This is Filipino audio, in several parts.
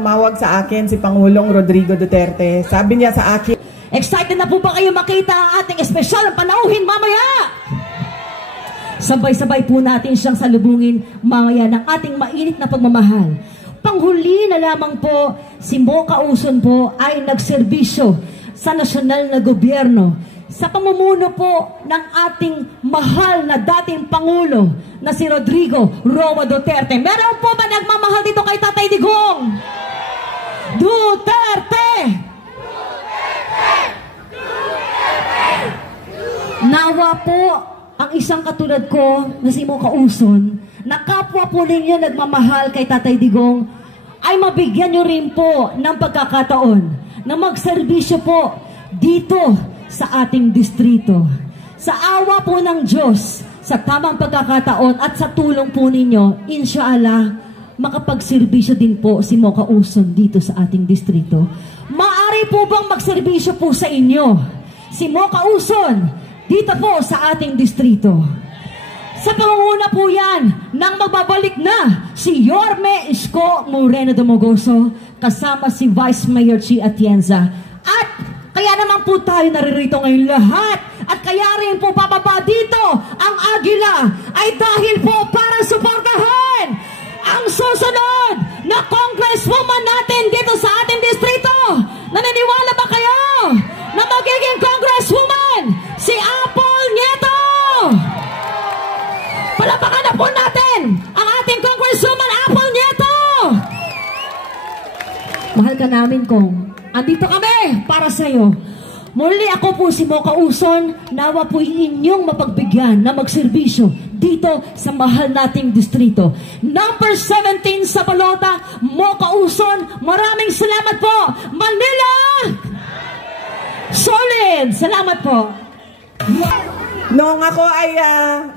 Tumawag sa akin si Pangulong Rodrigo Duterte. Sabi niya sa akin, excited na po ba kayo makita ang ating espesyal na panauhin mamaya? Sabay-sabay po natin siyang salubungin mamaya ng ating mainit na pagmamahal. Panghuli na lamang po, si Mo Kauson po ay nagserbisyo sa nasyonal na gobyerno sa pamumuno po ng ating mahal na dating Pangulo na si Rodrigo Roa Duterte. Meron po ba nagmamahal dito kay Tatay Digong? Duterte! Nawa po ang isang katulad ko na si Mo Kauson, na kapwa po ninyo nagmamahal kay Tatay Digong, ay mabigyan nyo rin po ng pagkakataon na magserbisyo po dito sa ating distrito. Sa awa po ng Diyos, sa tamang pagkakataon at sa tulong po ninyo, inshallah, makapagserbisyo din po si Mo Kauson dito sa ating distrito. Maaari po bang magserbisyo po sa inyo si Mo Kauson dito po sa ating distrito? Sa pangunguna po yan nang magbabalik na si Yorme Isko Moreno Dumogoso kasama si Vice Mayor Chi Atienza. At kaya naman po tayo naririto ngayon lahat at kaya rin po pababa dito ang Agila ay dahil po para suportahan ang susunod na congresswoman natin dito sa ating distrito. Naniniwala ba kayo na magiging congresswoman si Apple Nieto? Palapakan na po natin ang ating congresswoman Apple Nieto. Mahal ka namin, Kong. Andito kami para sa iyo. Muli ako po si Mo Kauson, nawa po inyong mapagbigyan na magserbisyo dito sa mahal nating distrito. Number 17 sa balota, Mo Kauson, maraming salamat po. Manila! Solid! Salamat po. noong ako ay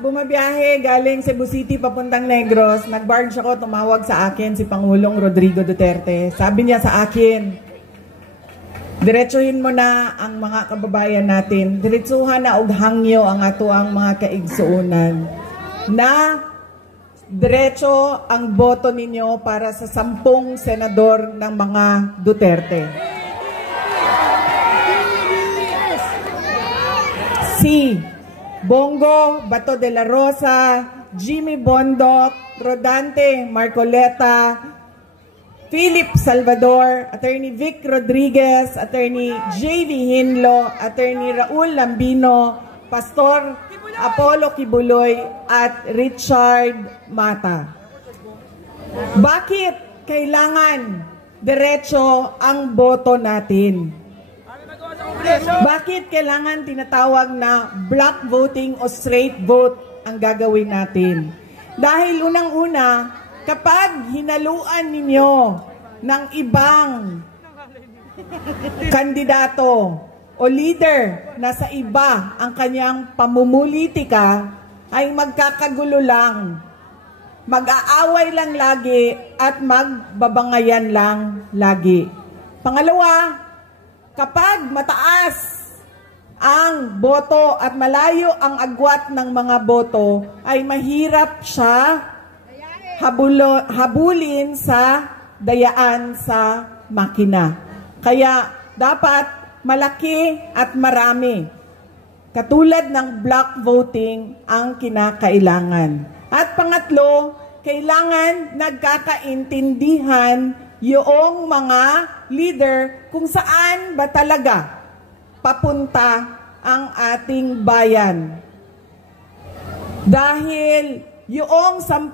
bumabiyahe galing Cebu City papuntang Negros, nag-barge ako, tumawag sa akin si Pangulong Rodrigo Duterte. Sabi niya sa akin, diretsuhin mo na ang mga kababayan natin. Diretsuhan na og hangyo ang ato ang mga kaigsuunan. Na diretso ang boto ninyo para sa 10 senador ng mga Duterte. Si Bongo Bato de la Rosa, Jimmy Bondoc, Rodante Marcoleta, Philip Salvador, Attorney Vic Rodriguez, Attorney J.V. Hinlo, Attorney Raul Lambino, Pastor Apollo Kibuloy, at Richard Mata. Bakit kailangan diretso ang boto natin? Bakit kailangan tinatawag na block voting o straight vote ang gagawin natin? Dahil unang-una, kapag hinaluan ninyo ng ibang kandidato o leader na sa iba ang kanyang pamumulitika, ay magkakagulo lang, mag-aaway lang lagi at magbabangayan lang lagi. Pangalawa, kapag mataas ang boto at malayo ang agwat ng mga boto, ay mahirap siya habulin sa dayaan sa makina. Kaya dapat malaki at marami. Katulad ng block voting ang kinakailangan. At pangatlo, kailangan nagkakaintindihan yung mga leader kung saan ba talaga papunta ang ating bayan. Dahil yung 10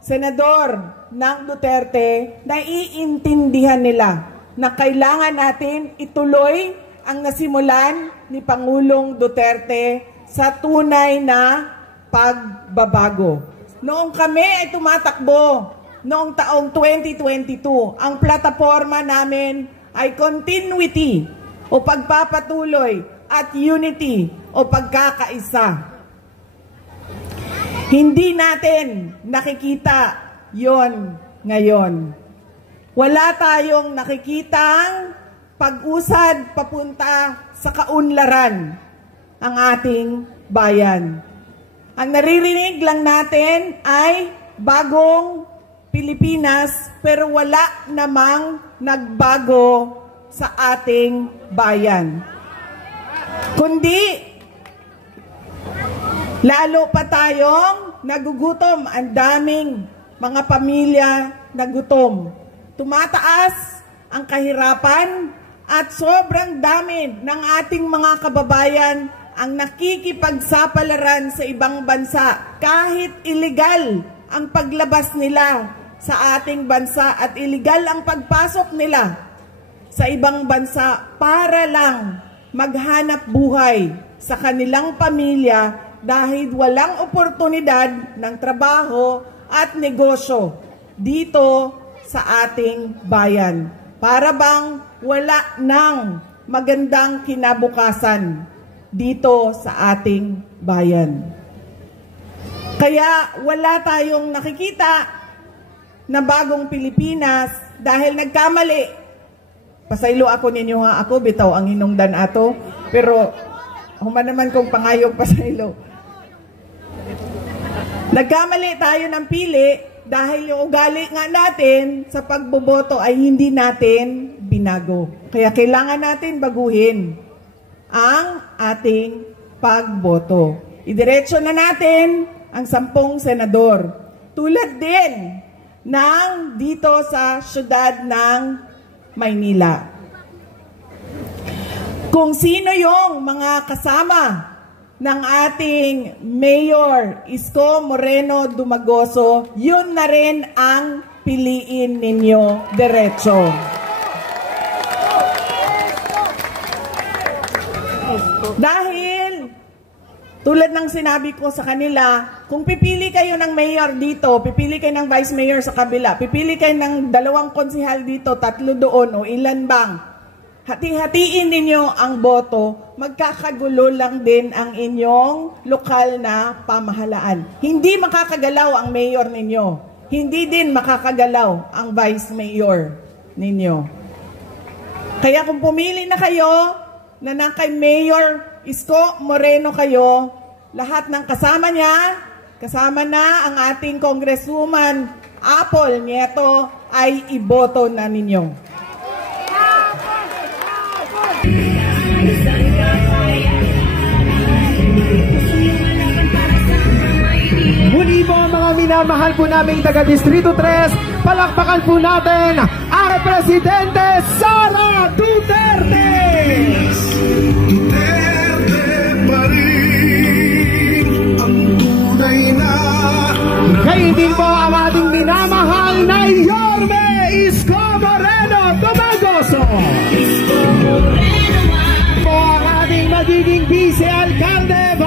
senador ng Duterte, naiintindihan nila na kailangan natin ituloy ang nasimulan ni Pangulong Duterte sa tunay na pagbabago. Noong kami ay tumatakbo, noong taong 2022, ang plataforma namin ay continuity o pagpapatuloy at unity o pagkakaisa. Hindi natin nakikita yon ngayon. Wala tayong nakikitang pag-usad papunta sa kaunlaran ang ating bayan. Ang naririnig lang natin ay bagong Pilipinas pero wala namang nagbago sa ating bayan. Kundi, lalo pa tayong nagugutom. Ang daming mga pamilya nagutom. Tumataas ang kahirapan at sobrang dami ng ating mga kababayan ang nakikipagsapalaran sa ibang bansa kahit illegal ang paglabas nila sa ating bansa at illegal ang pagpasok nila sa ibang bansa para lang maghanap buhay sa kanilang pamilya dahil walang oportunidad ng trabaho at negosyo dito sa ating bayan. Para bang wala nang magandang kinabukasan dito sa ating bayan. Kaya wala tayong nakikita na bagong Pilipinas dahil nagkamali. Pasaylo ako ninyo nga ako, bitaw ang hinungdan ato. Pero, human naman kong pangayog pasaylo. Nagkamali tayo ng pili dahil yung ugali nga natin sa pagboboto ay hindi natin binago. Kaya kailangan natin baguhin ang ating pagboto. Idiretso na natin ang 10 senador. Tulad din ng dito sa syudad ng Maynila. Kung sino yung mga kasama ng ating Mayor Isko Moreno Dumagoso, yun na rin ang piliin ninyo diretso. Dahil, tulad ng sinabi ko sa kanila, kung pipili kayo ng mayor dito, pipili kayo ng vice mayor sa kabila, pipili kayo ng 2 konsehal dito, 3 doon, o ilan bang, hati-hatiin ninyo ang boto, magkakagulo lang din ang inyong lokal na pamahalaan. Hindi makakagalaw ang mayor ninyo. Hindi din makakagalaw ang vice mayor ninyo. Kaya kung pumili na kayo, na ng kay Mayor Isko Moreno kayo, lahat ng kasama niya, kasama na ang ating Congresswoman Apple Nieto, ay iboto na ninyo. Muli po mga minamahal po naming taga Distrito 3, palakpakan po natin ang Presidente Sara Duterte! Duterte pa rin ang tunay na. Kayo din po ang ating minamahal na Yorme Isko Moreno Dumagoso! Po ang ating magiging vice-alcalde